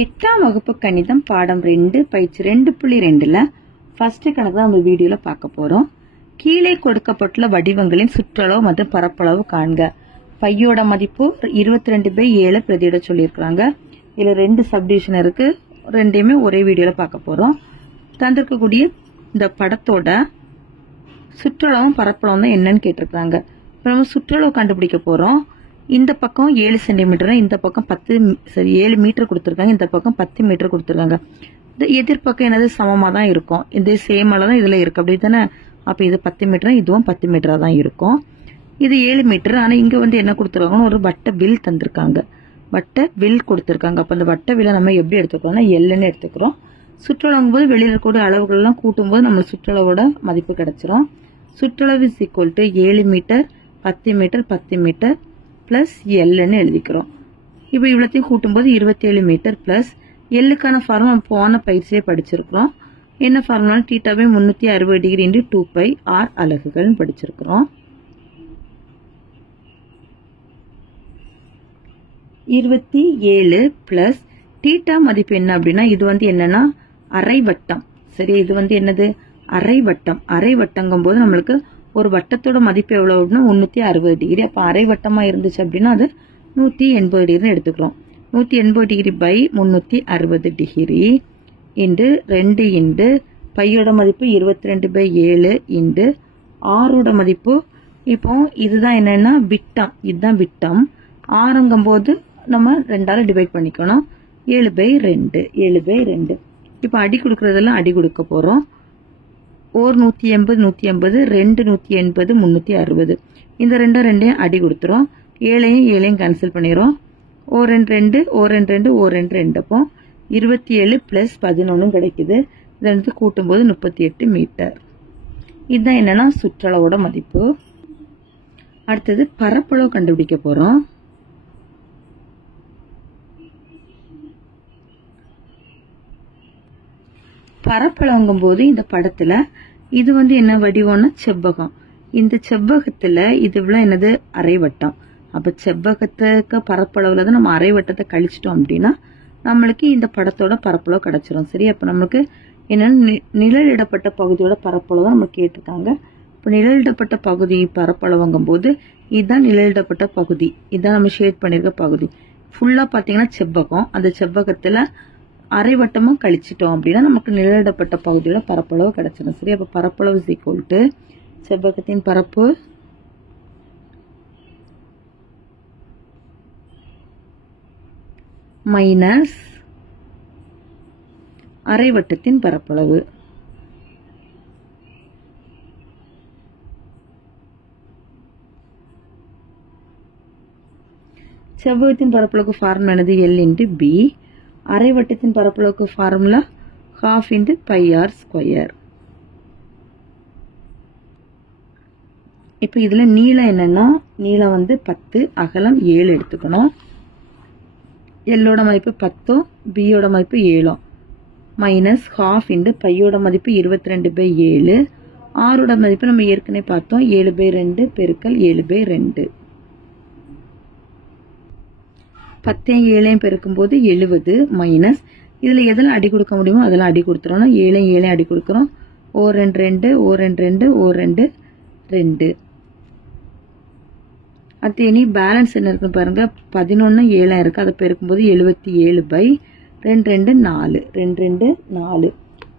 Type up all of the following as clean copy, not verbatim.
8ஆம் வகுப்பு கணிதம் பாடம் 2 பயிற்சி 2.2ல ஃபர்ஸ்ட் கணக்கு தான் நம்ம வீடியோல பார்க்க போறோம். கீழே கொடுக்கப்பட்டுள்ள வடிவங்களின் சுற்றளவு மற்றும் பரப்பளவு காண்க. பையோட மதிப்பு 22/7 பிரதியிட சொல்லியிருக்காங்க. இதுல 2 சப்டிவிஷன் இருக்கு. ரெண்டையுமே ஒரே வீடியோல பார்க்க போறோம். தந்திருக்கக்கூடிய இந்த படத்தோட சுற்றளவும் பரப்பளவும் தான் என்னன்னு கேட்டிருக்காங்க. இப்போ நம்ம சுற்றளவு கண்டுபிடிக்க போறோம். இந்த பக்கம் 7 சென்டிமீட்டர், இந்த பக்கம் 7 மீட்டர் கொடுத்துருக்காங்க, இந்த பக்கம் 10 மீட்டர் கொடுத்துருக்காங்க. இந்த எதிர்பக்கம் என்னது சமமா தான் இருக்கும். இது சேம் அளவு தான் இதுல இருக்கு, அப்படி தானே? அப்ப இது 10 மீட்டர், இதுவும் 10 மீட்டரா தான் இருக்கும். இது 7 மீட்டர். ஆனா இங்க வந்து என்ன கொடுத்துருக்காங்கன்னு ஒரு வட்ட வில் தந்திருக்காங்க. வட்ட வில் கொடுத்துருக்காங்க. அப்ப அந்த வட்ட விலை நம்ம எப்படி எடுத்துக்கிறோம்னா எல்லுன்னு எடுத்துக்கிறோம். சுற்றளவும் போது வெளியில இருக்கக்கூடிய அளவுகள் எல்லாம் கூட்டும் போது நம்ம சுற்றளவோட மதிப்பு கிடைச்சிரும். சுற்றளவு is equal to 7 metre 10 metre 10 metre plus எல்லுன்னு எழுதிக்கிறோம். இப்போ இவ்வளத்தையும் கூட்டும்போது 27 மீட்டர் பிளஸ் எல்லுக்கான ஃபார்முலா போன பயிற்சியே படிச்சிருக்கிறோம். என்ன ஃபார்முலா? தீட்டாவை 360 டிகிரி இன்டு 2π r அலகுகள் படிச்சிருக்கிறோம். 27 பிளஸ் தீட்டா மதிப்பு என்ன அப்படின்னா இது வந்து என்னன்னா அரை வட்டம். சரி, இது வந்து என்னது? அரை வட்டம். அரை வட்டங்கும் போது நம்மளுக்கு ஒரு வட்டத்தோட மதிப்பு எவ்வளவு அப்படின்னா 360 டிகிரி. அப்ப அரை வட்டமா இருந்துச்சு அப்படின்னா அது 180 டிகிரி எடுத்துக்கிறோம். 180 degree by 360 degree into 2 into பையோட மதிப்பு 22/7 இன்டு ஆரோட மதிப்பு. இப்போ இதுதான் என்னன்னா விட்டம். இதுதான் விட்டம். ஆறுங்கும் போது நம்ம 2ஆல டிவைட் பண்ணிக்கணும். 7/2. 7/2. இப்போ அடி கொடுக்கறதெல்லாம் அடி கொடுக்க போறோம். ஓர் 180 180 2 180 360. இந்த ரெண்டையும் அடி கொடுத்துரும். 7ஐயும் கேன்சல் பண்ணிடும். ஓர் 2 2 ஓர் 2 2 ஓர் 2 2. அப்போ 27 பிளஸ் 11 கிடைக்குது. இதை வந்து கூட்டும் போது 38 மீட்டர். இதுதான் என்னன்னா சுற்றளவோட மதிப்பு. அடுத்தது பரப்பளவு கண்டுபிடிக்க போறோம். பரப்பளவுங்கும் போது இந்த படத்துல இது வந்து என்ன வடிவம்னா செவ்வகம். இந்த செவ்வகத்துல இதுல என்னது அரை வட்டம். அப்ப செவ்வகத்துக்கு பரப்பளவுல தான் நம்ம அரை வட்டத்தை கழிச்சிட்டோம் அப்படின்னா நம்மளுக்கு இந்த படத்தோட பரப்பளவு கிடைச்சிரும். சரி, அப்ப நமக்கு என்னன்னா நிழலிடப்பட்ட பகுதியோட பரப்பளவு தான் நம்ம கேட்டிருக்காங்க. இப்ப நிழலிடப்பட்ட பகுதி பரப்பளவுங்கும் போது இதுதான் நிழலிடப்பட்ட பகுதி. இதுதான் நம்ம ஷேட் பண்ணிருக்க பகுதி. ஃபுல்லா பாத்தீங்கன்னா செவ்வகம். அந்த செவ்வகத்துல அரை வட்டமும் கழிச்சிட்டோம் அப்படின்னா நமக்கு நிழலிடப்பட்ட பகுதியோட பரப்பளவு கிடைச்சிடும். சரி, அப்ப பரப்பளவு இஸ் ஈக்குவல் டு செவ்வகத்தின் பரப்பு மைனஸ் அரை வட்டத்தின் பரப்பளவு. செவ்வகத்தின் பரப்பளவுக்கு ஃபார்முலா என்னது? L into B. அரை வட்டத்தின் பரப்பளவுக்கு ஃபார்முலா ½ இன்டு πr ஸ்கொயர். இப்ப இதுல நீளம் என்னன்னா நீளம் வந்து 10, அகலம் 7 எடுத்துக்கணும். எல்லோட மதிப்பு 10, பியோட மதிப்பு 7 மைனஸ் ½ இன்டு பையோட மதிப்பு 22/7. ஆரோட மதிப்பு நம்ம ஏற்கனவே பார்த்தோம் 7/2 பெருக்கல் 7/2. 10 7 பெருக்கும் போது 70 மைனஸ் இதுல எதெல்லாம் அடி கொடுக்க முடியுமோ அதெல்லாம் அடி கொடுத்துறோம். 7 அடி கொடுக்கிறோம். ஓர் 2 2 ஓர் 2 2 ஓர் 2 2. அடுத்து இனி பேலன்ஸ் என்ன இருக்குன்னு பாருங்க. 11 7 இருக்கு. அதை பெருக்கும் போது 77/2 2 4 2 2 4.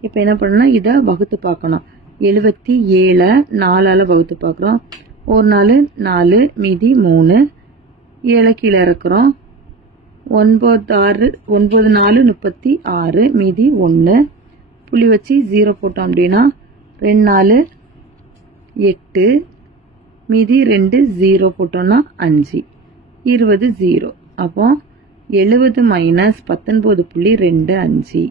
இப்ப என்ன பண்ணணும்? இதை வகுத்து பார்க்கணும். 77 4ஆல வகுத்து பார்க்கிறோம். ஒரு 4 4 மீதி 3. 7 கீழே இருக்கிறோம். 9 4 36 மீதி 1. புள்ளி வச்சு 0 போட்டோம் அப்படின்னா 2 4 8 மீதி 2 0 போட்டோம்னா 5 20 0. அப்போ 70 மைனஸ் 19.25.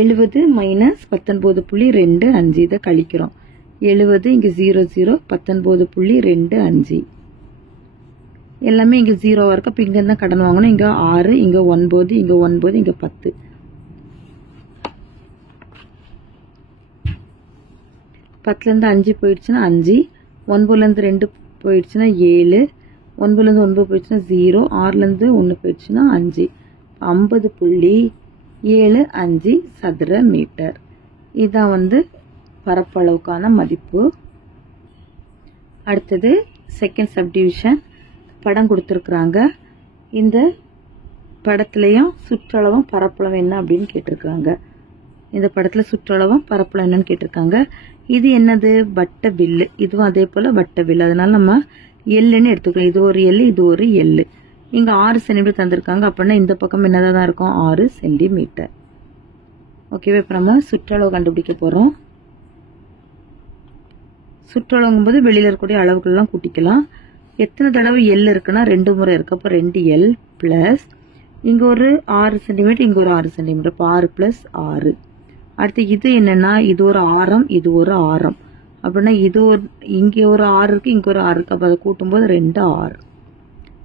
70 மைனஸ் 19.25. இதை கழிக்கிறோம். 70 இங்க 0 0 19.25. எல்லாமே இங்க 0 இருக்கு. அப்ப இங்க இருந்தா கடன் வாங்கணும். இங்க 6 இங்க 9 இங்க 9 இங்க 10. 10ல இருந்து 5 போயிடுச்சுன்னா 5. 9ல இருந்து 2 போயிடுச்சுன்னா 7. 9லேருந்து 9 போயிடுச்சுன்னா 0, 6லேருந்து 1 போயிடுச்சுன்னா 5. 50.75 சதுர மீட்டர். இதான் வந்து பரப்பளவுக்கான மதிப்பு. அடுத்தது செகண்ட் சப்டிவிஷன் படம் கொடுத்துருக்குறாங்க. இந்த படத்துலையும் சுற்றளவும் பரப்பளவும் என்ன அப்படின்னு கேட்டிருக்கிறாங்க. இந்த படத்தில் சுற்றளவும் பரப்பளவு என்னன்னு கேட்டிருக்காங்க. இது என்னது? வட்ட வில்லு. இதுவும் அதே போல் வட்ட வில்லு. அதனால நம்ம எல்லுன்னு எடுத்துக்கிறோம். இது ஒரு எல், இது ஒரு எல். இங்கே 6 சென்டிமீட்டர் தந்திருக்காங்க. அப்படின்னா இந்த பக்கம் என்னதான் தான் இருக்கும்? 6 சென்டிமீட்டர். ஓகேவா? இப்போ நம்ம சுற்றளவு கண்டுபிடிக்க போகிறோம். சுற்றளவுங்கும்போது வெளியில் இருக்கக்கூடிய அளவுகள்லாம் கூட்டிக்கலாம். எத்தனை தடவை எல் இருக்குன்னா 2 முறை இருக்கு. அப்போ 2L ப்ளஸ் இங்கே ஒரு 6 சென்டிமீட்டர், இங்கே ஒரு 6 சென்டிமீட்டர். இப்போ 6 + 6. அடுத்து இது என்னன்னா, இது ஒரு ஆரம், இது ஒரு ஆரம். அப்படின்னா இது ஒரு இங்கே ஒரு 6 இருக்கு, இங்கே ஒரு 6 இருக்கு. அப்போ அதை கூட்டும்போது 2 6.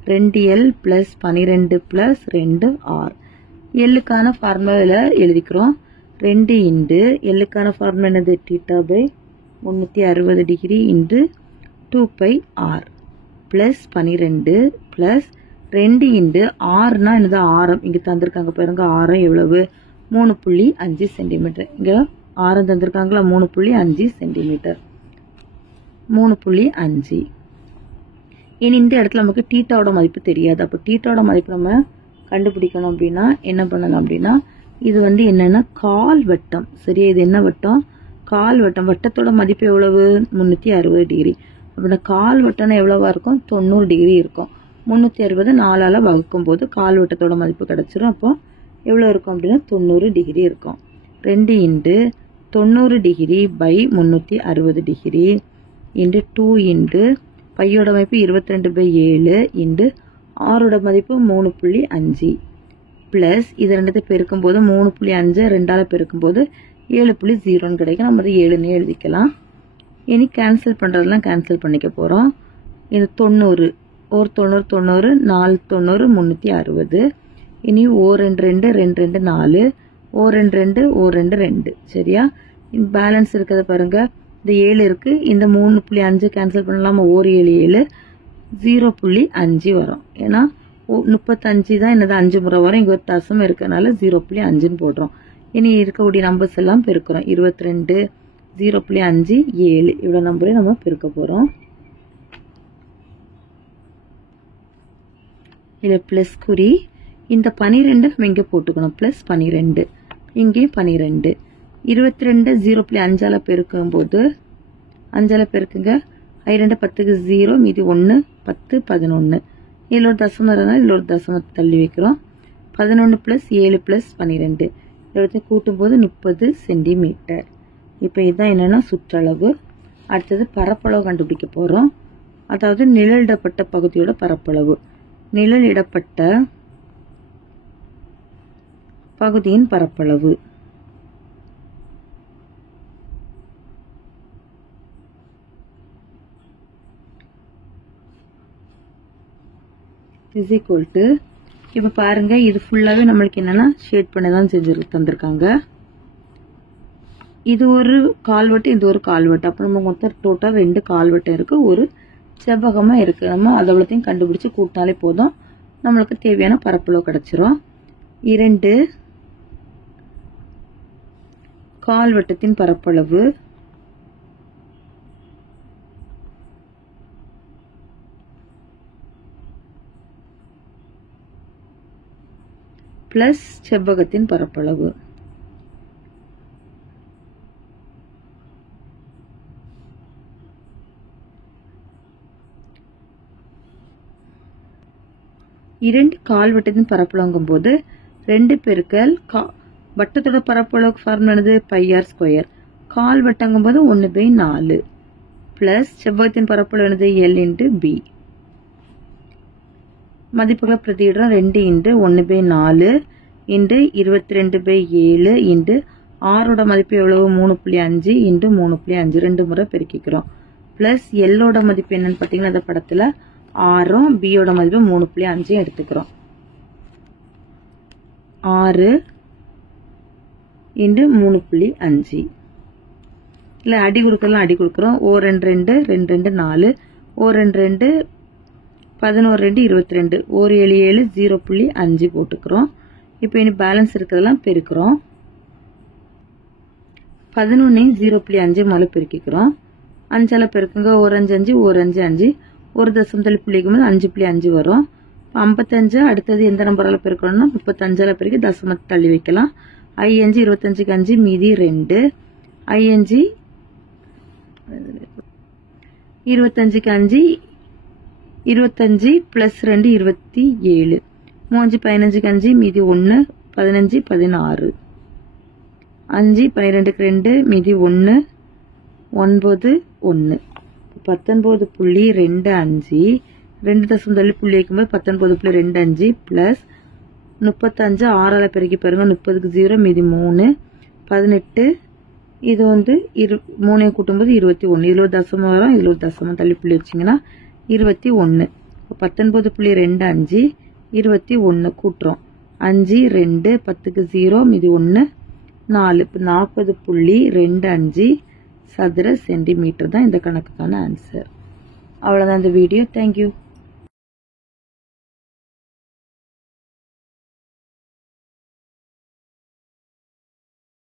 2L + 12 + 2 R. எல்லுக்கான ஃபார்முலா எழுதிக்கிறோம். 2 இன்டு எல்லுக்கான ஃபார்முலா என்னது? θ/360 degree into 2πr plus 12 plus 2 into ஆறுனா என்னது? ஆரம். இங்கே தந்திருக்காங்க பாருங்க. ஆரம் எவ்வளவு? 3.5 சென்டிமீட்டர். இங்கே ஆரம் தந்திருக்காங்களா? 3.5 சென்டிமீட்டர். 3.5. இனி இந்த இடத்துல நமக்கு தீட்டாவோட மதிப்பு தெரியாது. அப்போ தீட்டாவோட மதிப்பு நம்ம கண்டுபிடிக்கணும் அப்படின்னா என்ன பண்ணலாம் அப்படின்னா, இது வந்து என்னன்னா கால் வட்டம். சரியா? இது என்ன வட்டம்? கால் வட்டம். வட்டத்தோட மதிப்பு எவ்வளவு? 360 டிகிரி. அப்படின்னா கால் வட்டம்னா எவ்வளவா இருக்கும்? 90 டிகிரி இருக்கும். 360 4ஆல் வகுக்கும் போது கால் வட்டத்தோட மதிப்பு கிடைச்சிரும். அப்போ எவ்வளோ இருக்கும் அப்படின்னா 90 டிகிரி இருக்கும். 2 into 90 degree by 360 degree into 2 into பையோட மதிப்பு 22/7 இன்டு ஆரோட மதிப்பு 3.5 ப்ளஸ் இது ரெண்டுத்தை பெருக்கும்போது 3.5 2ஆல் பெருக்கும்போது 7.0ன்னு கிடைக்கும். நம்ம 7ன்னு எழுதிக்கலாம். இனி கேன்சல் பண்ணுறதெல்லாம் கேன்சல் பண்ணிக்க போகிறோம். இது 90, ஒரு 90 90, 4 90, 360. இனி 2 2 2 2 4, 2 2 2. சரியா? பேலன்ஸ் இருக்கிறத பாருங்க. இந்த 7 இருக்கு, இந்த 3.5 கேன்சல் பண்ணலாமா? 7 7 0.5 வரும். ஏன்னா 35 தான் என்னது 5 முறை வரும். இங்கே ஒரு தசம் இருக்கிறதுனால 0.5ன்னு போடுறோம். இனி இருக்கக்கூடிய நம்பர்ஸ் எல்லாம் பெருக்கிறோம். 22 0.5 7 இவ்வளோ நம்பரையும் நம்ம பெருக்க போகிறோம். இதில் ப்ளஸ் குறி. இந்த 12 நம்ம இங்கே போட்டுக்கணும். ப்ளஸ் 12 இங்கேயும் 12. 22 0.5ஆல் பெருக்கும்போது 5ஆல் பெருக்குங்க. 2 10க்கு 0, மீதி 1 10 11. இதில் ஒரு தசமம் இருந்தால் இதில் ஒரு தசமத்தை தள்ளி வைக்கிறோம். 11 + 7 + 12 இவ்வளோத்தையும் கூட்டும்போது 30 சென்டிமீட்டர். இப்போ இதுதான் என்னென்னா சுற்றளவு. அடுத்தது பரப்பளவு கண்டுபிடிக்க போகிறோம். அதாவது நிழலிடப்பட்ட பகுதியோட பரப்பளவு. நிழலிடப்பட்ட பகுதியின் பரப்பளவு இஸ் ஈக்குவல் டு, இப்போ பாருங்க இது ஃபுல்லாகவே நம்மளுக்கு என்னென்னா ஷேட் பண்ணி தான் தந்திருக்காங்க. இது ஒரு கால்வட்டு, இது ஒரு கால்வட்டு. அப்போ நம்ம மொத்தம் டோட்டல் 2 கால்வட்டம் இருக்குது, ஒரு செவ்வகமாக இருக்குது. நம்ம அதை அவ்வளோத்தையும் கண்டுபிடிச்சி கூட்டினாலே போதும், நம்மளுக்கு தேவையான பரப்பளவு கிடச்சிரும். 2 கால்வட்டத்தின் பரப்பளவு பிளஸ் செவ்வகத்தின் பரப்பளவு. இரண்டு கால்வட்டத்தின் பரப்பளவுங்கும் போது 2 பெருக்கல் வட்டத்தோட பரப்பளவுக்கு ஃபார்முலா என்னது? πr². கால்வட்டங்கும் போது 1/4 பிளஸ் செவ்வகத்தின் பரப்பளவு என்னது? L × B. மதிப்புகளை பிரதியிடுறோம். 2 × 1/4 × 22/7 × ஆரோட மதிப்பு எவ்வளவு? 3.5 × 3.5 2 முறை பெருக்கிக்கிறோம். பிளஸ் எல்லோட மதிப்பு என்னன்னு பார்த்தீங்கன்னா அந்த படத்தில் 6ம் பியோட மதிப்பு 3.5 எடுத்துக்கிறோம். 6 × 3.5 இல்லை அடி கொடுக்கலாம், அடி கொடுக்குறோம். 2 2 2 2 4, 2 2 11 2 22 ஒரு 7 7 0.5 போட்டுக்கிறோம். இப்போ இனி பேலன்ஸ் இருக்கிறதெல்லாம் பெருக்கிறோம். 11 0.5 முதல்ல பெருக்கிக்கிறோம். 5ஆல பெருக்குங்க. ஒரு 5 5 ஒரு 5 5 ஒரு தசம் தள்ளி புள்ளிக்கும் போது 5.5 வரும். 55 அடுத்தது எந்த நம்பரால பெருக்கணும்னா 35ஆல பெருக்கி தசமத்தை தள்ளி வைக்கலாம். 5 25க்கு 5 மீதி 2. 5 25க்கு 5 25 பிளஸ் 2 27. 3 15க்கு 5 மீதி 1 15 16. 5 12க்கு 2 மீதி 1 9 1. 19.25 2 தசம் தள்ளி புள்ளி வைக்கும்போது 19.25 பிளஸ் 35 6ஆல பெருக்கி பாருங்க. 30க்கு 0 மீதி 3 18. இது 3 கூட்டும்போது 21. இதுல ஒரு தசமம் வரும், இதுல ஒரு தசமம் தள்ளி புள்ளி வச்சிங்கன்னா 21. 19.25 21 கூட்டுறோம். 5 2 10க்கு 0 மீதி 1 4. 40.25 சதுர சென்டிமீட்டர் தான் இந்த கணக்குக்கான ஆன்சர். அவ்வளவுதான் இந்த வீடியோ. தேங்க்யூ.